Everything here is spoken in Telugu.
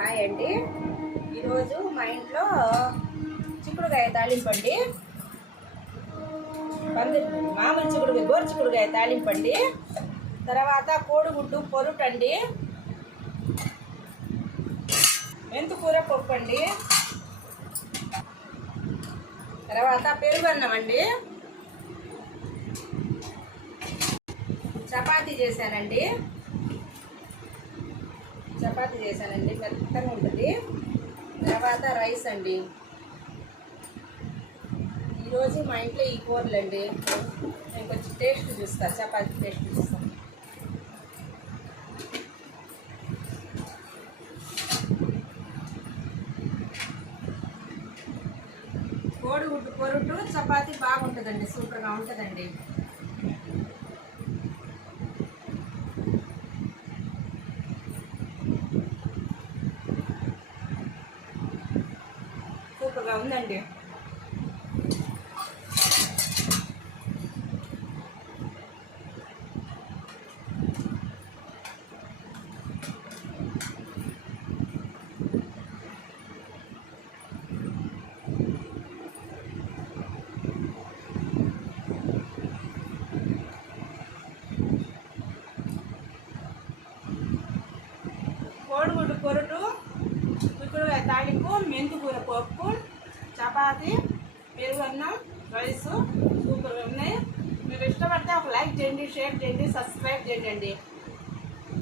హాయ్ అండి. ఈరోజు మా ఇంట్లో చిక్కుడుకాయ తాలింపండి. మామూలు చిక్కుడుకాయ, గోరు చిక్కుడుకాయ తాలింపండి. తర్వాత కోడిగుడ్డు పొరుటండి, మెంతుకూర పప్పు అండి, తర్వాత పెరుగన్నం అండి, చపాతీ చేశానండి. మెత్తగా ఉంటుంది. తర్వాత రైస్ అండి. ఈరోజు మా ఇంట్లో ఈ కూరలు అండి. నేను కొంచెం టేస్ట్ చూస్తాను, చపాతీ టేస్ట్ చూస్తాను. కోడిగుడ్డు పొరుటు చపాతీ బాగుంటుందండి, సూపర్గా ఉంటుందండి. సూపర్గా ఉందండి. కోడిగుడ్డు పొరుటు, చిక్కుడుకాయ తాలింపు, మెంతుకూర పప్పు, చపాతీ, పెరుగన్నం, రైసు సూపర్గా ఉన్నాయి. మీరు ఇష్టపడితే ఒక లైక్ చేయండి, షేర్ చేయండి, సబ్స్క్రైబ్ చేయండి.